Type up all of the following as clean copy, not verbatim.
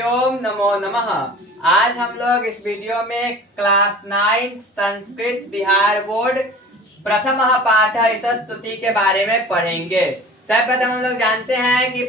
हरिओम नमो नमः। आज हम लोग इस वीडियो में क्लास 9 संस्कृत बिहार बोर्ड प्रथम पाठ स्तुति के बारे में पढ़ेंगे। सर्वप्रथम हम लोग जानते हैं कि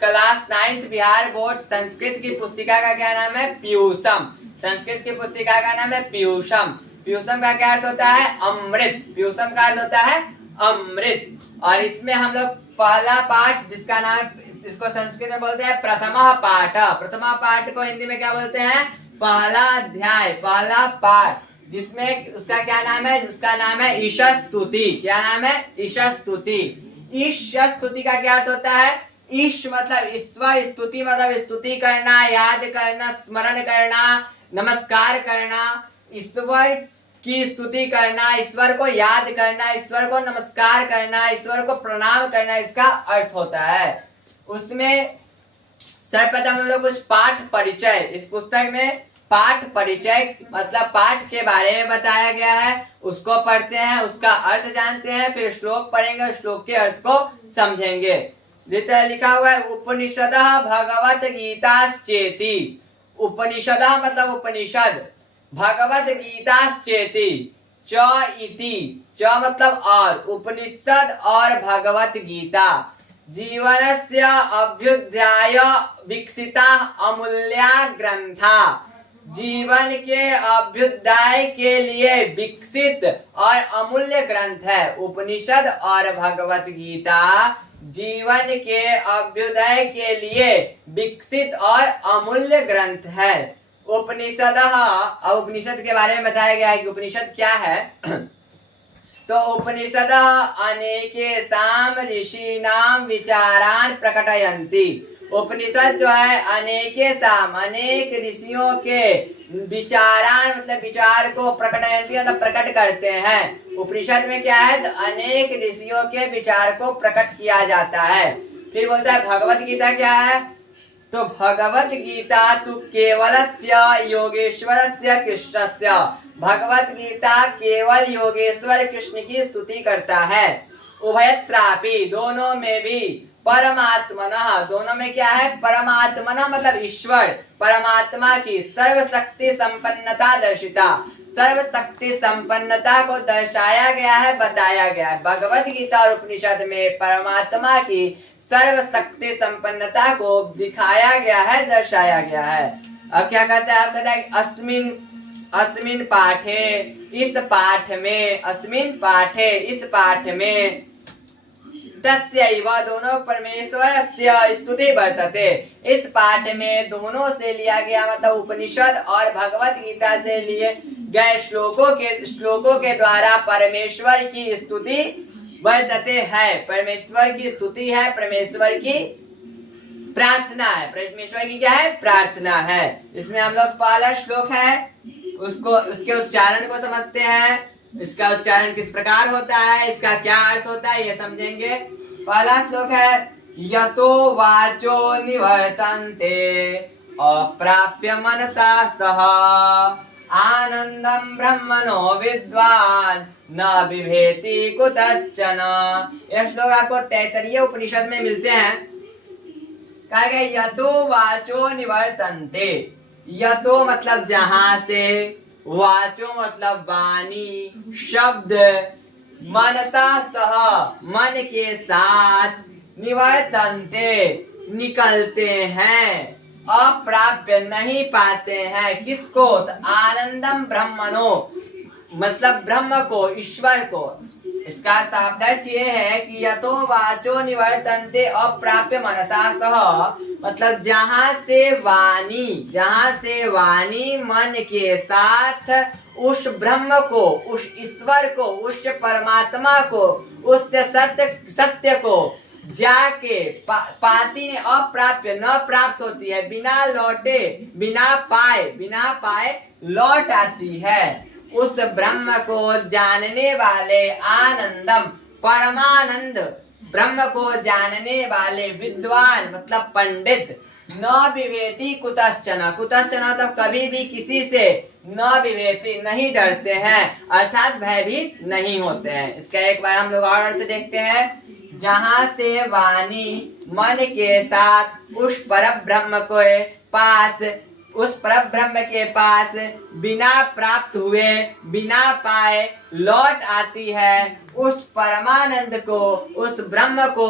क्लास 9 बिहार बोर्ड संस्कृत की पुस्तिका का क्या नाम है? पीयूषम। संस्कृत की पुस्तिका का नाम है पीयूषम। पीयूषम का क्या अर्थ होता है? अमृत। पीयूषम का अर्थ होता है अमृत। और इसमें हम लोग पहला पाठ जिसका नाम, इसको संस्कृत में बोलते हैं प्रथमा पाठ। प्रथमा पाठ को हिंदी में क्या बोलते हैं? पहला अध्याय, पहला पाठ, जिसमें उसका क्या नाम है? उसका नाम है ईशस्तुति। क्या नाम है? ईशस्तुति। ईशस्तुति का क्या अर्थ होता है? ईश मतलब ईश्वर, स्तुति मतलब स्तुति करना, याद करना, स्मरण करना, नमस्कार करना, ईश्वर की स्तुति करना, ईश्वर को याद करना, ईश्वर को नमस्कार करना, ईश्वर को प्रणाम करना, इसका अर्थ होता है। उसमें सर्वप्रथम हम लोग कुछ पाठ परिचय, इस पुस्तक में पाठ परिचय मतलब पाठ के बारे में बताया गया है, उसको पढ़ते हैं, उसका अर्थ जानते हैं, फिर श्लोक पढ़ेंगे, श्लोक के अर्थ को समझेंगे। लिखा हुआ है उपनिषदः भगवत गीताश्चेति। उपनिषदः मतलब उपनिषद, भगवत गीताश्चेति, च इति, च मतलब और, उपनिषद और भगवत गीता जीवनस्य अभ्युदयाय विकसिता अमूल्या ग्रंथा। जीवन के अभ्युदय के लिए विकसित और अमूल्य ग्रंथ है। उपनिषद और भगवत गीता जीवन के अभ्युदय के लिए विकसित और अमूल्य ग्रंथ है। उपनिषदः, अब उपनिषद के बारे में बताया गया है कि उपनिषद क्या है। तो उपनिषदः अनेकेषां ऋषीणां विचारान् प्रकटयन्ति। उपनिषद जो है अनेकेषां, अनेक ऋषियों के विचारान मतलब विचार को प्रकटयन्ति मतलब प्रकट करते हैं। उपनिषद में क्या है? तो अनेक ऋषियों के विचार को प्रकट किया जाता है। फिर बोलता है भगवत गीता क्या है? तो भगवत गीता तु केवलस्य योगेश्वरस्य कृष्णस्य। भगवत गीता केवल योगेश्वर कृष्ण की स्तुति करता है। उभयत्रापि, दोनों में भी, परमात्मनः, दोनों में क्या है? परमात्मनः मतलब ईश्वर, परमात्मा की सर्वशक्ति संपन्नता दर्शिता। सर्वशक्ति संपन्नता को दर्शाया गया है, बताया गया है। भगवत गीता और उपनिषद में परमात्मा की सर्वशक्ति संपन्नता को दिखाया गया है, दर्शाया गया है। अब क्या कहता है? अब कहता है अस्मिन् पाठे, इस पाठ में, अस्मिन् पाठे, इस पाठ में, तस्यैव दोनों परमेश्वरस्य स्तुति वर्तते। इस पाठ में दोनों से लिया गया मतलब उपनिषद और भगवत गीता से लिए गए श्लोकों के द्वारा परमेश्वर की स्तुति वर्तते है। परमेश्वर की स्तुति है, परमेश्वर की प्रार्थना है। परमेश्वर की क्या है? प्रार्थना है। इसमें हम लोग पहला श्लोक है, उसके उच्चारण को समझते हैं। इसका उच्चारण किस प्रकार होता है, इसका क्या अर्थ होता है, ये समझेंगे। पहला श्लोक है यतो वाचो निवर्तन्ते अप्राप्य मनसा सह आनंदम ब्रह्मणो विद्वान न बिभेति कुतश्चन। यह श्लोक आपको तैत्तरीय उपनिषद में मिलते हैं। कहा गया यतो वाचो निवर्तन्ते। यतो मतलब जहां से, वाचो मतलब वाणी, शब्द, मनसा सह मन के साथ, निवर्तन्ते निकलते हैं, अप्राप्य नहीं पाते हैं। किसको? तो आनंदम ब्रह्मणो मतलब ब्रह्म को, ईश्वर को। इसका शाब्दार्थ ये है कि यतो वाचो निवर्तन्ते अप्राप्य मनसा सह मतलब जहां से वाणी मन के साथ उस ब्रह्म को, उस ईश्वर को, उस परमात्मा को, उस सत्य को जाके पाती ने, अप्राप्य न प्राप्त होती है, बिना लौटे, बिना पाए लौट आती है। उस ब्रह्म को जानने वाले आनंदम परमानंद, ब्रह्म को जानने वाले विद्वान मतलब पंडित, न विवेति कुतश्चन। कुतश्चन मतलब कभी भी किसी से, न विवेति नहीं डरते हैं, अर्थात भयभीत नहीं होते हैं। इसका एक बार हम लोग और अर्थ देखते हैं। जहाँ से वाणी मन के साथ उस परब्रह्म के पास, उस परब्रह्म के पास बिना प्राप्त हुए, बिना पाए लौट आती है, उस परमानंद को, उस ब्रह्म को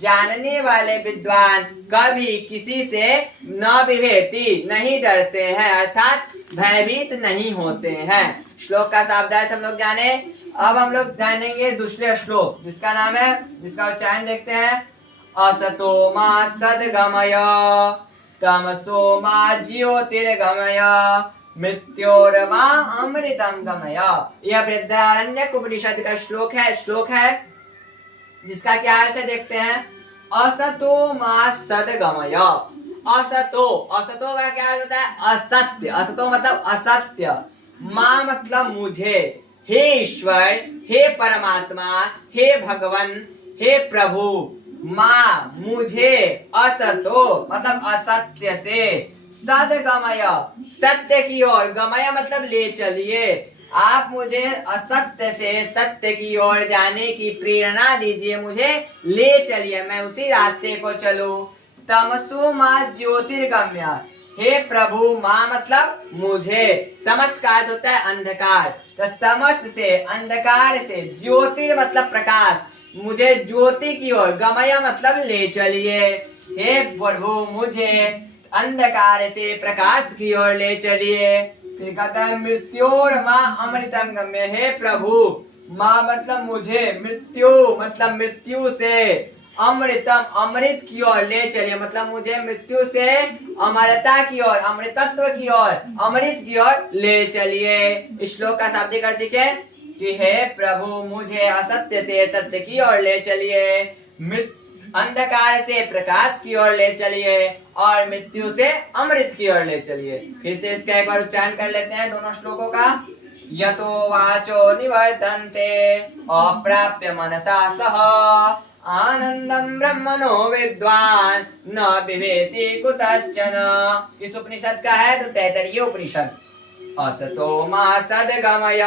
जानने वाले विद्वान कभी किसी से न विभेति, नहीं डरते हैं, अर्थात भयभीत नहीं होते हैं। श्लोक का शाब्दार्थ हम लोग जाने। अब हम लोग जानेंगे दूसरे श्लोक, जिसका नाम है, जिसका उच्चारण देखते हैं, असतो मा सद्गमय तमसो मा ज्योतिर्गमय मृत्योर्मा अमृतम गमय। यह बृहदारण्यक उपनिषद का श्लोक है जिसका क्या अर्थ है देखते हैं। असतो मा सद्गमय। असतो, असतो का क्या अर्थ होता है? असत्य। असतो मतलब असत्य। मां मतलब मुझे। हे ईश्वर, हे परमात्मा, हे भगवान, हे प्रभु, मां मुझे, असतो मतलब असत्य से, सद्गमय सत्य की ओर, गमय मतलब ले चलिए, आप मुझे असत्य से सत्य की ओर जाने की प्रेरणा दीजिए, मुझे ले चलिए, मैं उसी रास्ते को चलूं। तमसो मां ज्योतिर्गम्य, हे प्रभु, मां मतलब मुझे, तमस का अर्थ होता है अंधकार, तो तमस से, अंधकार से, ज्योतिर मतलब प्रकाश, मुझे ज्योति की ओर, गमय मतलब ले चलिए, हे प्रभु मुझे अंधकार से प्रकाश की ओर ले चलिए। फिर कहता है मृत्योर मां अमृतम गम्य, हे प्रभु, मां मतलब मुझे, मृत्यु मतलब मृत्यु से, अमृतम अमृत की ओर ले चलिए, मतलब मुझे मृत्यु से अमरता की ओर, अमृतत्व की ओर, अमृत की ओर ले चलिए। इस श्लोक का शाब्दिक अर्थ है कि हे प्रभु मुझे असत्य से सत्य की ओर ले चलिए, अंधकार से प्रकाश की ओर ले चलिए और मृत्यु से अमृत की ओर ले चलिए। फिर से इसका एक बार उच्चारण कर लेते हैं दोनों श्लोकों का। यतो वाचो निवर्तन्ते अप्राप्य मनसा सह आनंदम ब्रह्मणो विद्वान न विवेति कुतश्चन। इस उपनिषद का है तो तैतरीय उपनिषद। असतो मा सद्गमय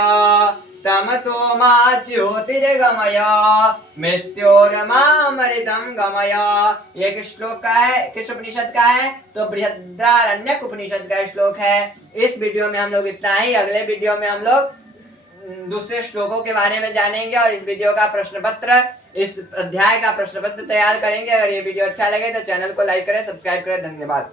तमसो मा ज्योतिर्गमय मृत्योर्मामृतम गमय। ये किस श्लोक का है, किस उपनिषद का है? तो बृहदारण्यक उपनिषद का श्लोक है। इस वीडियो में हम लोग इतना ही। अगले वीडियो में हम लोग दूसरे श्लोकों के बारे में जानेंगे और इस वीडियो का प्रश्न पत्र, इस अध्याय का प्रश्न पत्र तैयार करेंगे। अगर ये वीडियो अच्छा लगे तो चैनल को लाइक करें, सब्सक्राइब करें। धन्यवाद।